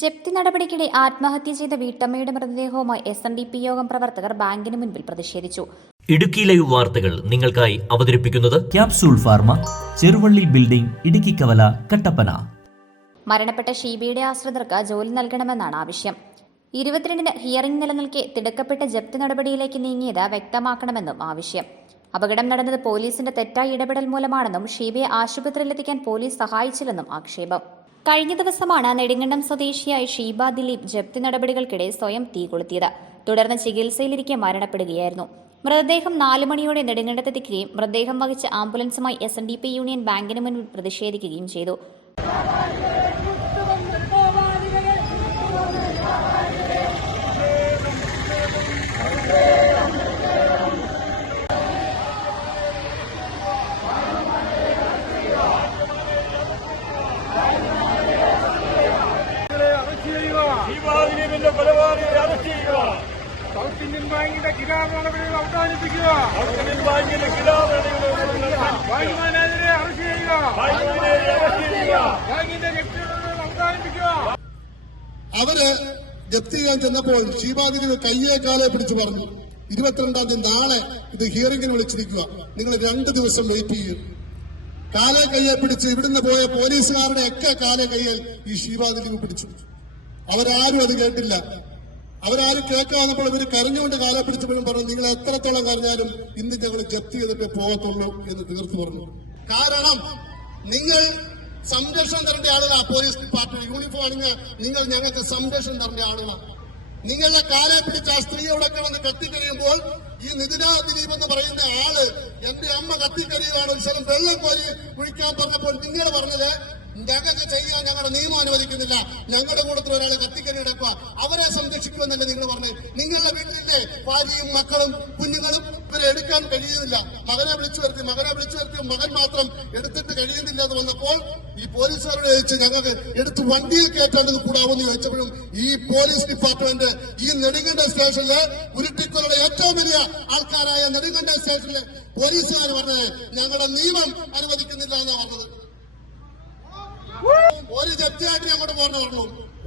ജപ്തി നടപടിക്കിടെ ആത്മഹത്യ ചെയ്ത വീട്ടമ്മയുടെ മൃതദേഹവുമായി എസ് എൻ ഡി പി യോഗം പ്രവർത്തകർ ബാങ്കിന് മുൻപിൽ പ്രതിഷേധിച്ചു. ഇടുക്കി ലൈവ് വാർത്തകൾ നിങ്ങൾക്കായി അവതരിപ്പിക്കുന്നത് capsule pharma Cheruvally building Idukki കവല കട്ടപ്പന. മരണപ്പെട്ട ഷീബയുടെ ആശ്രിതർക്ക് ജോലി നൽകണമെന്നാണ് ആവശ്യം. ഇരുപത്തിരണ്ടിന് ഹിയറിംഗ് നിലനിൽക്കെ തിടുക്കപ്പെട്ട ജപ്തി നടപടിയിലേക്ക് നീങ്ങിയത് വ്യക്തമാക്കണമെന്നും ആവശ്യം. അപകടം നടന്നത് പോലീസിന്റെ തെറ്റായ ഇടപെടൽ മൂലമാണെന്നും ഷീബയെ ആശുപത്രിയിലെത്തിക്കാൻ പോലീസ് സഹായിച്ചില്ലെന്നും ആക്ഷേപം. കഴിഞ്ഞ ദിവസമാണ് നെടുങ്കണ്ടം സ്വദേശിയായ ഷീബ ദിലീപ് ജപ്തി നടപടികൾക്കിടെ സ്വയം തീ കൊളുത്തിയത്. തുടർന്ന് ചികിത്സയിലിരിക്കെ മരണപ്പെടുകയായിരുന്നു. മൃതദേഹം നാലു മണിയോടെ നെടുങ്കണ്ടത്തെത്തിക്കുകയും മൃതദേഹം വഹിച്ച ആംബുലൻസുമായി എസ് യൂണിയൻ ബാങ്കിന് മുന്നിൽ പ്രതിഷേധിക്കുകയും ചെയ്തു. ദീപാവലിന്റെ കൊലപാതകരെ അറസ്റ്റ് ചെയ്യുക സൗത്ത് ഇന്ത്യൻ ബാങ്കിന്റെ കിരാർ നടപടികൾ അവസാനിപ്പിക്കുക. സൗത്ത് ഇന്ത്യൻ ബാങ്കിന്റെ കിരാർ ബാങ്ക്മാനെതിരെ അറസ്റ്റ് ചെയ്യുക. അറസ്റ്റ് ചെയ്യുക. ബാങ്കിന്റെ അവസാനിപ്പിക്കുക. അവർ ജപ്തി ചെയ്യാൻ ചെന്നപ്പോൾ ഷീബാദിനെ കയ്യെ കാലെ പിടിച്ചു പറഞ്ഞു ഇരുപത്തിരണ്ടാം തീയതി നാളെ ഇത് ഹിയറിംഗിന് വിളിച്ചിരിക്കുക. നിങ്ങൾ രണ്ട് ദിവസം വെയിറ്റ് ചെയ്യും. കാലേ കയ്യെ പിടിച്ച് ഇവിടുന്ന് പോയ പോലീസുകാരുടെ ഒക്കെ കാലെ കയ്യിൽ ഈ ഷീബാദിനെ പിടിച്ചു അവരാരും അത് കേട്ടില്ല. അവരാരും കേൾക്കാവുന്നപ്പോൾ ഇവർ കരഞ്ഞുകൊണ്ട് കാലെ പിടിച്ചപ്പോഴും പറഞ്ഞു നിങ്ങൾ എത്രത്തോളം കരഞ്ഞാലും ഇന്ന് ഞങ്ങൾ ജപ്തി ചെയ്തിട്ടേ പോകത്തുള്ളൂ എന്ന് തീർത്തു പറഞ്ഞു. കാരണം നിങ്ങൾ സംരക്ഷണം തരേണ്ട ആളുകളാണ് പോലീസ് പാർട്ടി യൂണിഫോം അണിഞ്ഞ നിങ്ങൾ ഞങ്ങൾക്ക് സംരക്ഷണം തരേണ്ട ആളുകളാണ് നിങ്ങളുടെ കാലെ പിടിച്ച ആ സ്ത്രീയോടൊക്കെ വന്ന് കത്തിക്കഴിയുമ്പോൾ ഈ നിതിന ദിലീപ് എന്ന് പറയുന്ന ആൾ എന്റെ അമ്മ കത്തിക്കരിയുവാണ് ഒരു സ്ഥലം വെള്ളം കോരി കുഴിക്കാൻ പറഞ്ഞപ്പോൾ നിങ്ങൾ പറഞ്ഞത് ഞങ്ങൾക്ക് ചെയ്യാൻ ഞങ്ങളുടെ നിയമം അനുവദിക്കുന്നില്ല. ഞങ്ങളുടെ കൂട്ടത്തിൽ ഒരാളെ കത്തിക്കരി എടുക്കുക അവരെ സംരക്ഷിക്കുമെന്നല്ലേ നിങ്ങൾ പറഞ്ഞത് നിങ്ങളുടെ വീട്ടിലെ ഭാര്യയും മക്കളും കുഞ്ഞുങ്ങളും ഇവരെ എടുക്കാൻ കഴിയുന്നില്ല. മകനെ വിളിച്ചു വരുത്തി മകനെ വിളിച്ചു വരുത്തി മകൻ മാത്രം എടുത്തിട്ട് കഴിയുന്നില്ല എന്ന് വന്നപ്പോൾ ഈ പോലീസുകാരോട് ചോദിച്ച് ഞങ്ങൾക്ക് എടുത്ത് വണ്ടിയിൽ കയറ്റാൻ കൂടാവെന്ന് ചോദിച്ചപ്പോഴും ഈ പോലീസ് ഡിപ്പാർട്ട്മെന്റ് ഈ നെടുങ്കണ്ട സ്റ്റേഷനിലെ ഉരുട്ടിക്കൊലയുടെ ഏറ്റവും വലിയ ആൾക്കാരായ നെടുങ്കണ്ടം സ്റ്റേഷനിലെ പോലീസുകാർ പറഞ്ഞത് ഞങ്ങളുടെ നിയമം അനുവദിക്കുന്നില്ല എന്ന് പറഞ്ഞത്. ഒരു ജപ്തിയായിട്ട് അങ്ങോട്ട് പോകണ്ട പറഞ്ഞു.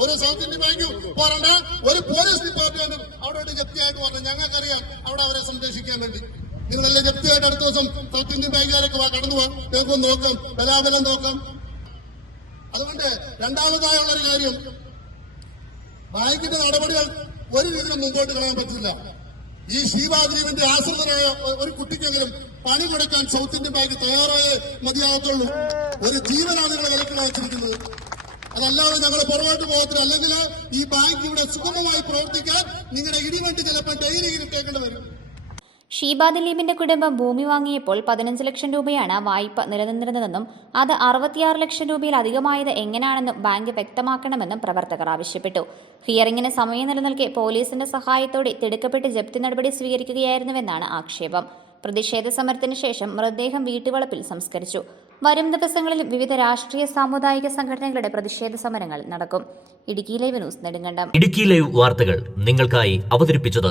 ഒരു സൗത്ത് ഇന്ത്യൻ ബാങ്കും പോരണ്ട ഒരു പോലീസ് ഡിപ്പാർട്ട്മെന്റും അവിടെ ഒരു ജപ്തിയായിട്ട് പറഞ്ഞു. ഞങ്ങൾക്കറിയാം അവിടെ അവരെ സംരക്ഷിക്കാൻ വേണ്ടി. നിങ്ങളെല്ലാം ജപ്തിയായിട്ട് അടുത്ത ദിവസം സൗത്ത് ഇന്ത്യൻ ബാങ്കുകാരൊക്കെ കടന്നു പോകാം ഞങ്ങൾക്കും നോക്കാം ബലാബലം നോക്കാം. അതുകൊണ്ട് രണ്ടാമതായുള്ള ഒരു കാര്യം ബാങ്കിന്റെ നടപടികൾ ഒരു രീതിയിലും മുമ്പോട്ട് കളയാൻ പറ്റില്ല. ഈ ശിവാദ്രീപിന്റെ ആശ്രിതനായ ഒരു കുട്ടിക്കെങ്കിലും പണി കൊടുക്കാൻ സൗത്ത് ഇന്ത്യൻ ബാങ്ക് തയ്യാറായേ മതിയാകത്തുള്ളൂ. ഒരു ജീവനാണ് നിങ്ങളെ വിലക്കിൽ വെച്ചിരിക്കുന്നത്. അതല്ലാതെ ഞങ്ങൾ പുറകോട്ട് പോകത്തില്ല. അല്ലെങ്കിൽ ഈ ബാങ്ക് ഇവിടെ സുഗമമായി പ്രവർത്തിക്കാൻ നിങ്ങളുടെ ഇടിവണ്ടി ചിലപ്പോൾ ഡെയിലി ഇട്ടേക്കേണ്ടി വരും. ഷീബ ദിലീപിന്റെ കുടുംബം ഭൂമി വാങ്ങിയപ്പോൾ പതിനഞ്ച് ലക്ഷം രൂപയാണ് വായ്പ നിലനിന്നിരുന്നതെന്നും അത് അറുപത്തിയാറ് ലക്ഷം രൂപയിൽ അധികമായത് എങ്ങനെയാണെന്നും ബാങ്ക് വ്യക്തമാക്കണമെന്നും പ്രവർത്തകർ ആവശ്യപ്പെട്ടു. ഹിയറിംഗിന് സമയം നിലനിൽക്കെ പോലീസിന്റെ സഹായത്തോടെ തിടുക്കപ്പെട്ട് ജപ്തി നടപടി സ്വീകരിക്കുകയായിരുന്നുവെന്നാണ് ആക്ഷേപം. പ്രതിഷേധ സമരത്തിന് ശേഷം മൃതദേഹം വീട്ടുവളപ്പിൽ സംസ്കരിച്ചു. വരും ദിവസങ്ങളിൽ വിവിധ രാഷ്ട്രീയ സാമുദായിക സംഘടനകളുടെ പ്രതിഷേധ സമരങ്ങൾ നടക്കും. Idukki live news Nedumkandam. Idukki live വാർത്തകൾ നിങ്ങൾക്കായി അവതരിപ്പിച്ചത്